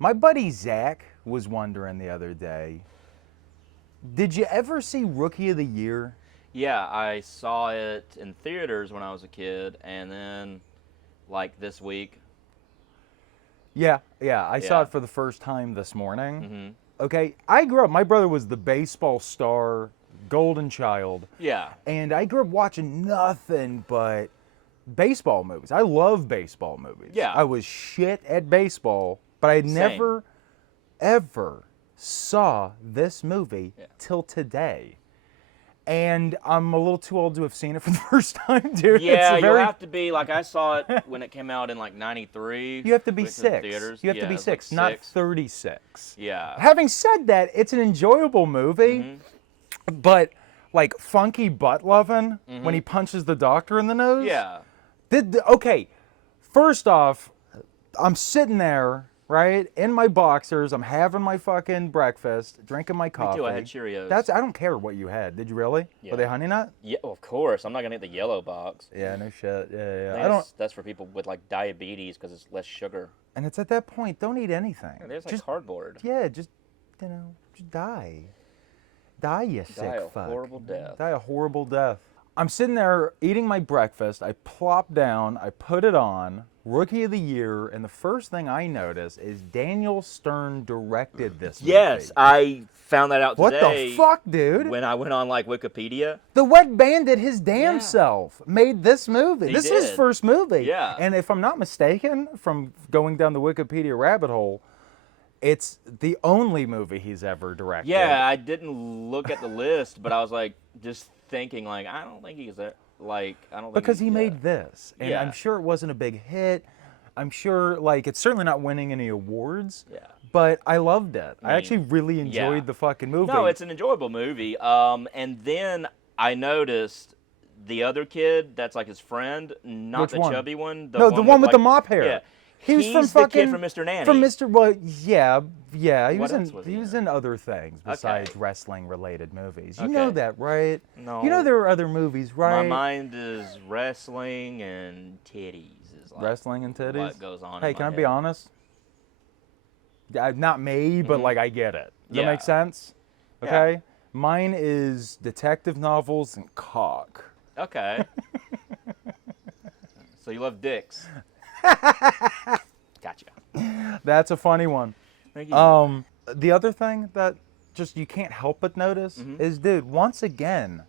My buddy Zach was wondering the other day, did you ever see Rookie of the Year? Yeah, I saw it in theaters when I was a kid, and then, like, this week. Yeah, I saw Yeah. it for the first time this morning. Mm-hmm. Okay, I grew up, my brother was the baseball star, golden child. Yeah. And I grew up watching nothing but baseball movies. I love baseball movies. Yeah. I was shit at baseball, but I never, ever saw this movie till today. And I'm a little too old to have seen it for the first time, dude. Yeah, It's you'll have to be, like, I saw it when it came out in, like, 93. You have to be went to the 6. theaters. You have Yeah, to be it was 6, like not 6. 36. Yeah. Having said that, it's an enjoyable movie, but like funky butt loving when he punches the doctor in the nose. Yeah. Okay, first off, I'm sitting there, right, in my boxers. I'm having my fucking breakfast, drinking my coffee. Me too, I had Cheerios. I don't care what you had. Did you really? Yeah. Were they Honey Nut? Yeah, well, of course. I'm not going to get the yellow box. Yeah, no shit. Yeah. I think that's for people with, like, diabetes because it's less sugar. And it's at that point, don't eat anything. Yeah, there's, like, cardboard. Yeah, just die. Die, you sick fuck. Die a horrible death. Die a horrible death. I'm sitting there eating my breakfast. I plop down. I put it on. Rookie of the Year. And the first thing I notice is Daniel Stern directed this movie. Yes, I found that out today. What the fuck, dude? When I went on, like, Wikipedia. The Wet Bandit, his damn self, made this movie. This is his did. first movie. Yeah. And if I'm not mistaken, from going down the Wikipedia rabbit hole, it's the only movie he's ever directed. Yeah, I didn't look at the list, but I was, like, just thinking, like, I don't think he's there. Like, I don't think Because he made this. And Yeah. I'm sure it wasn't a big hit. I'm sure, like, it's certainly not winning any awards. Yeah. But I loved it. I actually really enjoyed the fucking movie. No, it's an enjoyable movie. And then I noticed the other kid that's, like, his friend, not Which the one? chubby one. No, the one with like, the mop hair. Yeah. He was He's from the fucking kid from Mr. Nanny. From Mr. Well, yeah. He What was else was he was in? in other things besides Okay. wrestling related movies. You Okay. know that, right? No. You know there are other movies, right? My mind is wrestling and titties. Is like Wrestling and titties. What goes on? Hey, in can I my be head. honest? Not me, but like I get it. Does that Yeah. make sense? Yeah. Okay. Mine is detective novels and cock. Okay. So you love dicks. Gotcha. That's a funny one. Thank you. The other thing that just you can't help but notice is, dude, once again,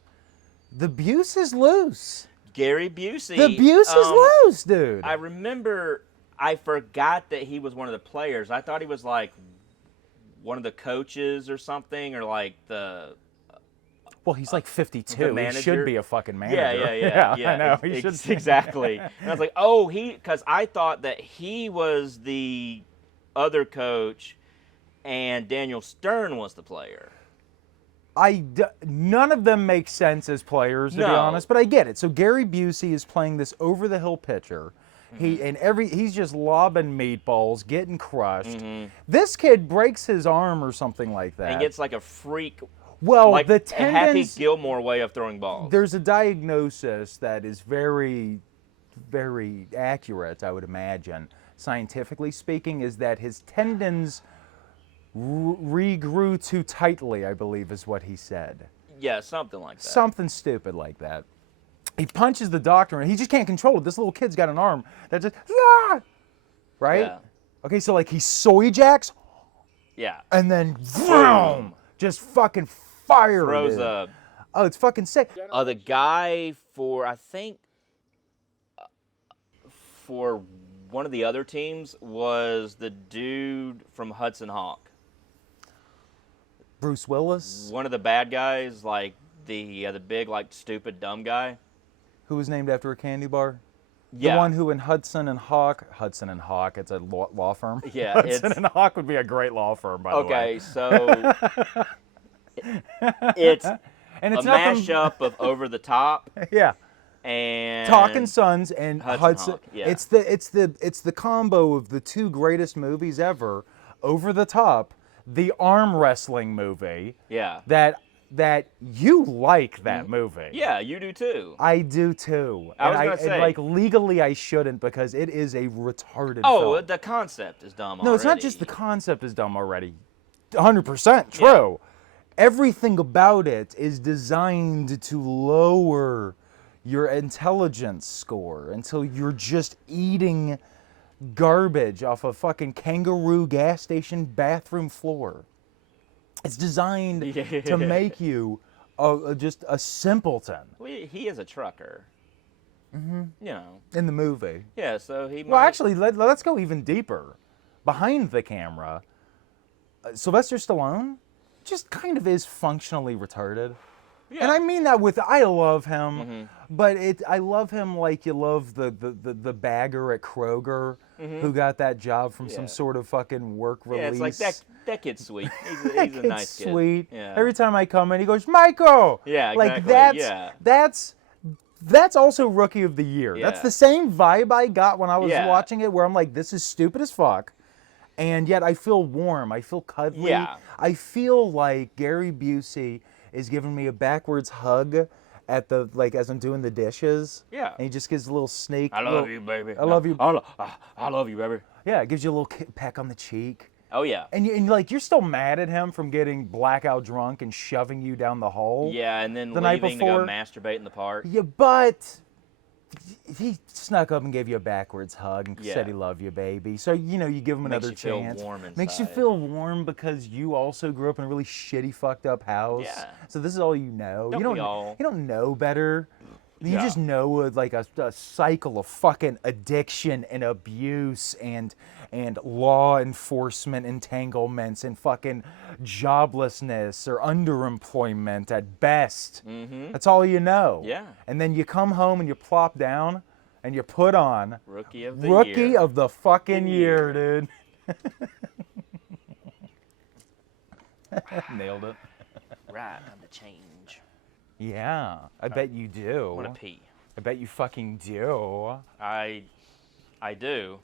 the Buse is loose. Gary Busey. The Buse is loose, dude. I remember. I forgot that he was one of the players. I thought he was like one of the coaches or something, or like the. Well, he's like 52. He manager? should be a fucking manager. Yeah. I know. He should be. Exactly. And I was like, oh, because I thought that he was the other coach, and Daniel Stern was the player. None of them make sense as players, to be No. honest, but I get it. So Gary Busey is playing this over-the-hill pitcher. He's just lobbing meatballs, getting crushed. This kid breaks his arm or something like that. And gets like a freak. Well, like the a Happy tendons. Gilmore way of throwing balls. There's a diagnosis that is very, very accurate, I would imagine, scientifically speaking, is that his tendons regrew too tightly, I believe is what he said. Yeah, something like that. Something stupid like that. He punches the doctor and he just can't control it. This little kid's got an arm that just, right? Yeah. Okay, so like he soy jacks Yeah. and then vroom, just fucking fire. Throws dude. a. Oh, it's fucking sick. The guy for, I think, for one of the other teams was the dude from Hudson Hawk. Bruce Willis, One of the bad guys, like the big, like, stupid, dumb guy. who was named after a candy bar. Yeah. The one who in Hudson and Hawk, it's a law firm. Yeah, Hudson and Hawk would be a great law firm, by the way. Okay, so it's And it's a nothing. mashup of Over the Top Yeah. and Talking Sons and Hudson Hawk, yeah. It's the combo of the two greatest movies ever. Over the Top, the arm wrestling movie Yeah. that that you like that movie. Yeah, you do too. I do too. I was and gonna say, and like legally I shouldn't because it is a retarded oh, film. the concept is dumb. No, it's not just the concept is dumb already. 100% true. Everything about it is designed to lower your intelligence score until you're just eating garbage off a fucking kangaroo gas station bathroom floor. It's designed to make you just a simpleton. Well, he is a trucker. You know. In the movie. Yeah, so he. Well, actually, let's go even deeper. Behind the camera, Sylvester Stallone just kind of is functionally retarded. Yeah. And I mean that with, I love him, but I love him like you love the bagger at Kroger who got that job from some sort of fucking work release. Yeah, it's like that kid's sweet. He's a nice kid. Sweet. Yeah. Every time I come in, he goes, Michael! Yeah, exactly. Like that's also Rookie of the Year. Yeah. That's the same vibe I got when I was watching it, where I'm like, this is stupid as fuck. And yet I feel warm. I feel cuddly. Yeah. I feel like Gary Busey is giving me a backwards hug at the, like, as I'm doing the dishes. Yeah. And he just gives a little snake. I love you, baby. I love you. I love you, baby. Yeah, it gives you a little peck on the cheek. Oh, yeah. And you're still mad at him from getting blackout drunk and shoving you down the hole. Yeah, and then the night leaving to before. go masturbate in the park. Yeah, but he snuck up and gave you a backwards hug and said he loved you, baby. So, you give him another chance. Makes you feel warm inside. Makes you feel warm because you also grew up in a really shitty, fucked up house. Yeah. So this is all you know. Don't we all? You don't know better. You just know like a cycle of fucking addiction and abuse and law enforcement entanglements and fucking joblessness or underemployment at best. That's all you know. Yeah. And then you come home and you plop down and you put on Rookie of the Year. Rookie of the fucking year, dude. Nailed it. Right on the change. Yeah, I bet you do. I want to pee. I bet you fucking do. I do.